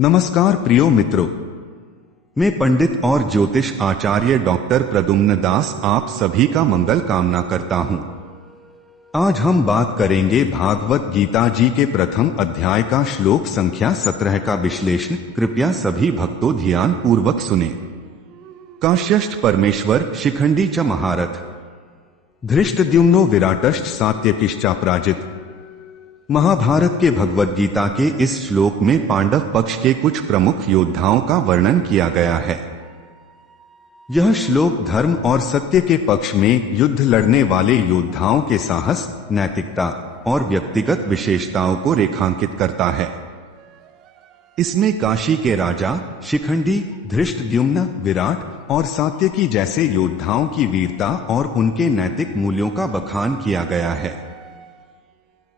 नमस्कार प्रियो मित्रों, मैं पंडित और ज्योतिष आचार्य डॉक्टर प्रद्युम्न दास आप सभी का मंगल कामना करता हूं। आज हम बात करेंगे भागवत गीता जी के प्रथम अध्याय का श्लोक संख्या 17 का विश्लेषण। कृपया सभी भक्तों ध्यान पूर्वक सुने। काश्यष्ट परमेश्वर शिखंडी च महारथ धृष्टद्युम्नो विराटश्च सात्यकिश्चापराजित। महाभारत के भगवद गीता के इस श्लोक में पांडव पक्ष के कुछ प्रमुख योद्धाओं का वर्णन किया गया है। यह श्लोक धर्म और सत्य के पक्ष में युद्ध लड़ने वाले योद्धाओं के साहस, नैतिकता और व्यक्तिगत विशेषताओं को रेखांकित करता है। इसमें काशी के राजा शिखंडी, धृष्टद्युम्न, विराट और सात्यकी जैसे योद्धाओं की वीरता और उनके नैतिक मूल्यों का बखान किया गया है।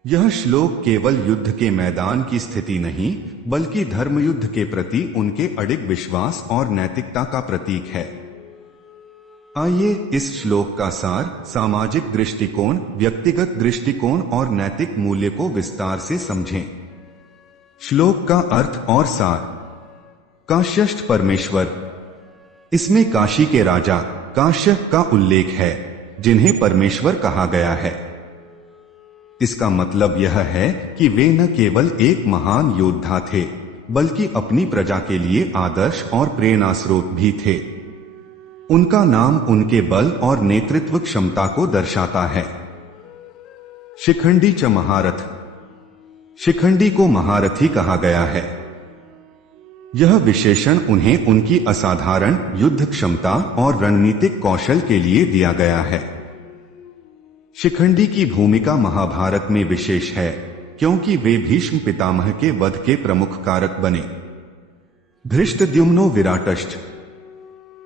यह श्लोक केवल युद्ध के मैदान की स्थिति नहीं, बल्कि धर्मयुद्ध के प्रति उनके अडिग विश्वास और नैतिकता का प्रतीक है। आइए इस श्लोक का सार, सामाजिक दृष्टिकोण, व्यक्तिगत दृष्टिकोण और नैतिक मूल्य को विस्तार से समझें। श्लोक का अर्थ और सार। काश्यष्ट परमेश्वर, इसमें काशी के राजा काश्य का उल्लेख है, जिन्हें परमेश्वर कहा गया है। इसका मतलब यह है कि वे न केवल एक महान योद्धा थे, बल्कि अपनी प्रजा के लिए आदर्श और प्रेरणा स्रोत भी थे। उनका नाम उनके बल और नेतृत्व क्षमता को दर्शाता है। शिखंडी च महारथ, शिखंडी को महारथी कहा गया है। यह विशेषण उन्हें उनकी असाधारण युद्ध क्षमता और रणनीतिक कौशल के लिए दिया गया है। शिखंडी की भूमिका महाभारत में विशेष है, क्योंकि वे भीष्म पितामह के वध के प्रमुख कारक बने। धृष्टद्युम्नो विराटश्च,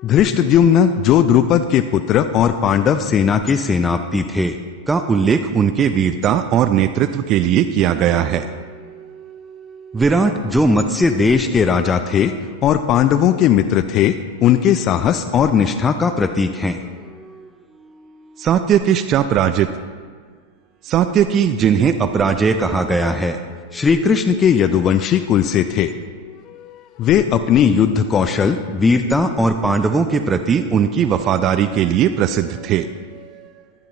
धृष्टद्युम्न जो द्रुपद के पुत्र और पांडव सेना के सेनापति थे, का उल्लेख उनके वीरता और नेतृत्व के लिए किया गया है। विराट जो मत्स्य देश के राजा थे और पांडवों के मित्र थे, उनके साहस और निष्ठा का प्रतीक हैं। सात्यकिश्चापराजित, सात्यकी जिन्हें अपराजय कहा गया है, श्री कृष्ण के यदुवंशी कुल से थे। वे अपनी युद्ध कौशल, वीरता और पांडवों के प्रति उनकी वफादारी के लिए प्रसिद्ध थे।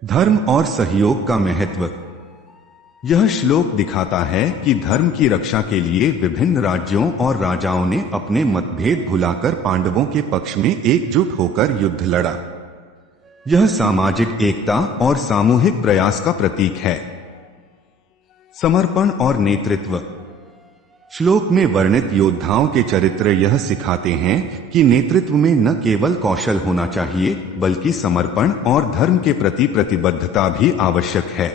धर्म और सहयोग का महत्व। यह श्लोक दिखाता है कि धर्म की रक्षा के लिए विभिन्न राज्यों और राजाओं ने अपने मतभेद भुलाकर पांडवों के पक्ष में एकजुट होकर युद्ध लड़ा। यह सामाजिक एकता और सामूहिक प्रयास का प्रतीक है। समर्पण और नेतृत्व। श्लोक में वर्णित योद्धाओं के चरित्र यह सिखाते हैं कि नेतृत्व में न केवल कौशल होना चाहिए, बल्कि समर्पण और धर्म के प्रति प्रतिबद्धता भी आवश्यक है।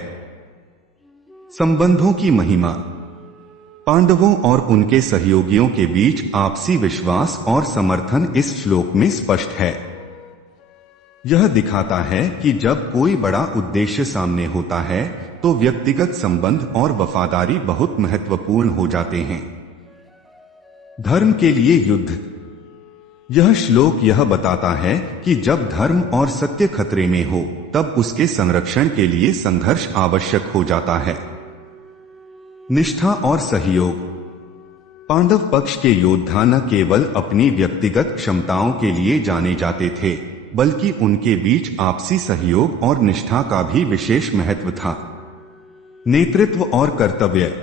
संबंधों की महिमा। पांडवों और उनके सहयोगियों के बीच आपसी विश्वास और समर्थन इस श्लोक में स्पष्ट है। यह दिखाता है कि जब कोई बड़ा उद्देश्य सामने होता है, तो व्यक्तिगत संबंध और वफादारी बहुत महत्वपूर्ण हो जाते हैं। धर्म के लिए युद्ध। यह श्लोक यह बताता है कि जब धर्म और सत्य खतरे में हो, तब उसके संरक्षण के लिए संघर्ष आवश्यक हो जाता है। निष्ठा और सहयोग। पांडव पक्ष के योद्धा न केवल अपनी व्यक्तिगत क्षमताओं के लिए जाने जाते थे, बल्कि उनके बीच आपसी सहयोग और निष्ठा का भी विशेष महत्व था। नेतृत्व और कर्तव्य।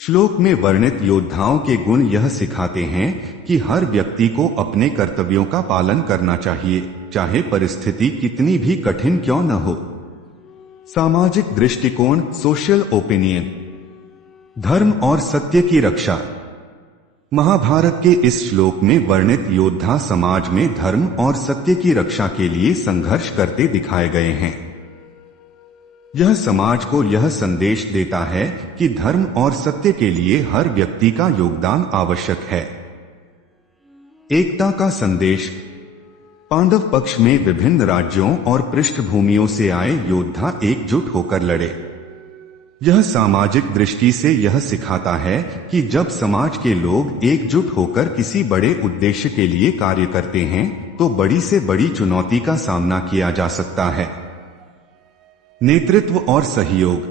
श्लोक में वर्णित योद्धाओं के गुण यह सिखाते हैं कि हर व्यक्ति को अपने कर्तव्यों का पालन करना चाहिए, चाहे परिस्थिति कितनी भी कठिन क्यों न हो। सामाजिक दृष्टिकोण, सोशल ओपिनियन। धर्म और सत्य की रक्षा। महाभारत के इस श्लोक में वर्णित योद्धा समाज में धर्म और सत्य की रक्षा के लिए संघर्ष करते दिखाए गए हैं। यह समाज को यह संदेश देता है कि धर्म और सत्य के लिए हर व्यक्ति का योगदान आवश्यक है। एकता का संदेश। पांडव पक्ष में विभिन्न राज्यों और पृष्ठभूमियों से आए योद्धा एकजुट होकर लड़े। यह सामाजिक दृष्टि से यह सिखाता है कि जब समाज के लोग एकजुट होकर किसी बड़े उद्देश्य के लिए कार्य करते हैं, तो बड़ी से बड़ी चुनौती का सामना किया जा सकता है। नेतृत्व और सहयोग।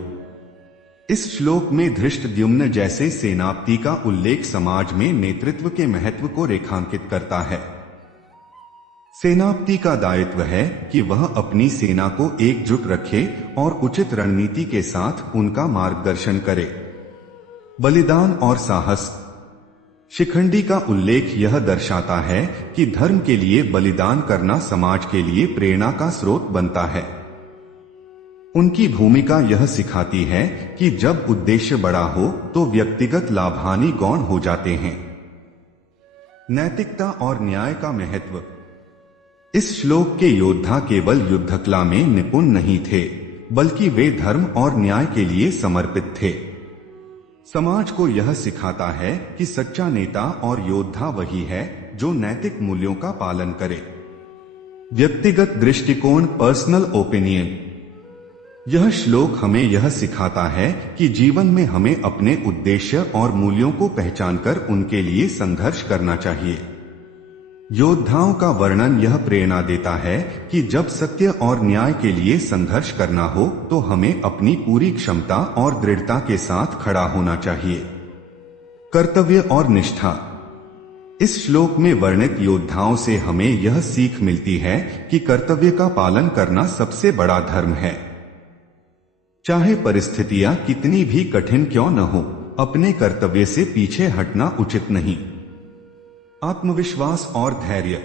इस श्लोक में धृष्टद्युम्न जैसे सेनापति का उल्लेख समाज में नेतृत्व के महत्व को रेखांकित करता है। सेनापति का दायित्व है कि वह अपनी सेना को एकजुट रखे और उचित रणनीति के साथ उनका मार्गदर्शन करे। बलिदान और साहस। शिखंडी का उल्लेख यह दर्शाता है कि धर्म के लिए बलिदान करना समाज के लिए प्रेरणा का स्रोत बनता है। उनकी भूमिका यह सिखाती है कि जब उद्देश्य बड़ा हो तो व्यक्तिगत लाभानी गौण हो जाते हैं। नैतिकता और न्याय का महत्व। इस श्लोक के योद्धा केवल युद्धकला में निपुण नहीं थे, बल्कि वे धर्म और न्याय के लिए समर्पित थे। समाज को यह सिखाता है कि सच्चा नेता और योद्धा वही है जो नैतिक मूल्यों का पालन करे। व्यक्तिगत दृष्टिकोण, पर्सनल ओपिनियन। यह श्लोक हमें यह सिखाता है कि जीवन में हमें अपने उद्देश्य और मूल्यों को पहचानकर उनके लिए संघर्ष करना चाहिए। योद्धाओं का वर्णन यह प्रेरणा देता है कि जब सत्य और न्याय के लिए संघर्ष करना हो तो हमें अपनी पूरी क्षमता और दृढ़ता के साथ खड़ा होना चाहिए। कर्तव्य और निष्ठा। इस श्लोक में वर्णित योद्धाओं से हमें यह सीख मिलती है कि कर्तव्य का पालन करना सबसे बड़ा धर्म है। चाहे परिस्थितियां कितनी भी कठिन क्यों न हो, अपने कर्तव्य से पीछे हटना उचित नहीं। आत्मविश्वास और धैर्य।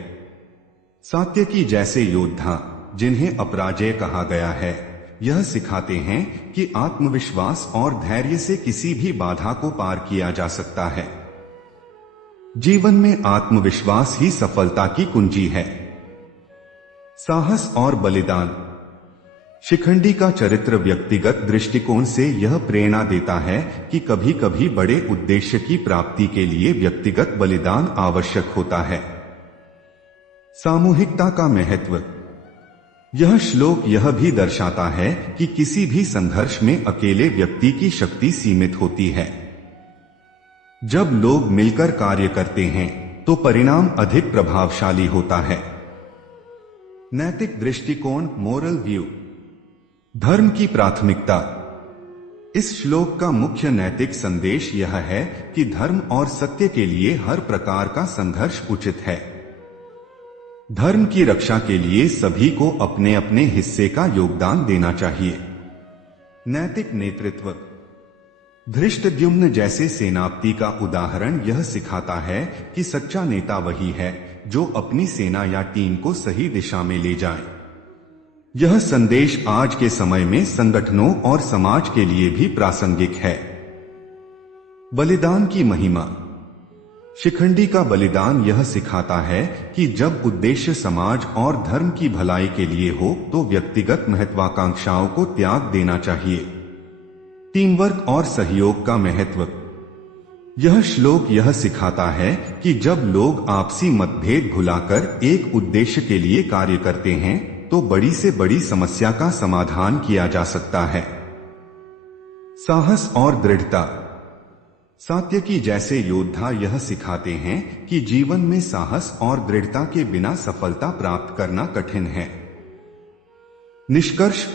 सात्यकी जैसे योद्धा, जिन्हें अपराजय कहा गया है, यह सिखाते हैं कि आत्मविश्वास और धैर्य से किसी भी बाधा को पार किया जा सकता है। जीवन में आत्मविश्वास ही सफलता की कुंजी है। साहस और बलिदान। शिखंडी का चरित्र व्यक्तिगत दृष्टिकोण से यह प्रेरणा देता है कि कभी कभी बड़े उद्देश्य की प्राप्ति के लिए व्यक्तिगत बलिदान आवश्यक होता है। सामूहिकता का महत्व। यह श्लोक यह भी दर्शाता है कि किसी भी संघर्ष में अकेले व्यक्ति की शक्ति सीमित होती है। जब लोग मिलकर कार्य करते हैं तो परिणाम अधिक प्रभावशाली होता है। नैतिक दृष्टिकोण, मोरल व्यू। धर्म की प्राथमिकता। इस श्लोक का मुख्य नैतिक संदेश यह है कि धर्म और सत्य के लिए हर प्रकार का संघर्ष उचित है। धर्म की रक्षा के लिए सभी को अपने अपने हिस्से का योगदान देना चाहिए। नैतिक नेतृत्व। धृष्टद्युम्न जैसे सेनापति का उदाहरण यह सिखाता है कि सच्चा नेता वही है जो अपनी सेना या टीम को सही दिशा में ले जाए। यह संदेश आज के समय में संगठनों और समाज के लिए भी प्रासंगिक है। बलिदान की महिमा। शिखंडी का बलिदान यह सिखाता है कि जब उद्देश्य समाज और धर्म की भलाई के लिए हो तो व्यक्तिगत महत्वाकांक्षाओं को त्याग देना चाहिए। टीम वर्क और सहयोग का महत्व। यह श्लोक यह सिखाता है कि जब लोग आपसी मतभेद भुलाकर एक उद्देश्य के लिए कार्य करते हैं तो बड़ी से बड़ी समस्या का समाधान किया जा सकता है। साहस और दृढ़ता। सात्यकी जैसे योद्धा यह सिखाते हैं कि जीवन में साहस और दृढ़ता के बिना सफलता प्राप्त करना कठिन है। निष्कर्ष।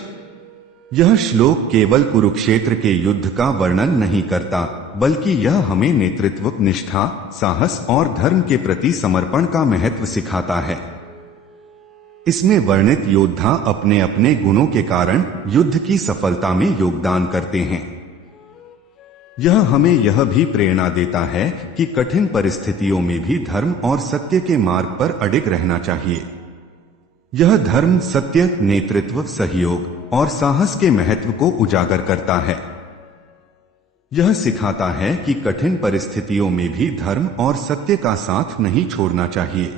यह श्लोक केवल कुरुक्षेत्र के युद्ध का वर्णन नहीं करता, बल्कि यह हमें नेतृत्व, निष्ठा, साहस और धर्म के प्रति समर्पण का महत्व सिखाता है। इसमें वर्णित योद्धा अपने अपने गुणों के कारण युद्ध की सफलता में योगदान करते हैं। यह हमें यह भी प्रेरणा देता है कि कठिन परिस्थितियों में भी धर्म और सत्य के मार्ग पर अडिग रहना चाहिए। यह धर्म, सत्य, नेतृत्व, सहयोग और साहस के महत्व को उजागर करता है। यह सिखाता है कि कठिन परिस्थितियों में भी धर्म और सत्य का साथ नहीं छोड़ना चाहिए।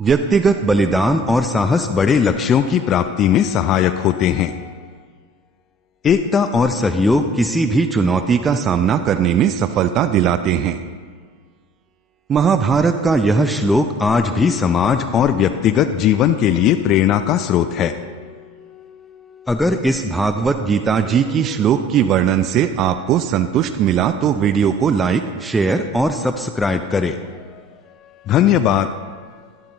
व्यक्तिगत बलिदान और साहस बड़े लक्ष्यों की प्राप्ति में सहायक होते हैं। एकता और सहयोग किसी भी चुनौती का सामना करने में सफलता दिलाते हैं। महाभारत का यह श्लोक आज भी समाज और व्यक्तिगत जीवन के लिए प्रेरणा का स्रोत है। अगर इस भागवत गीता जी की श्लोक की वर्णन से आपको संतुष्ट मिला तो वीडियो को लाइक, शेयर और सब्सक्राइब करें। धन्यवाद।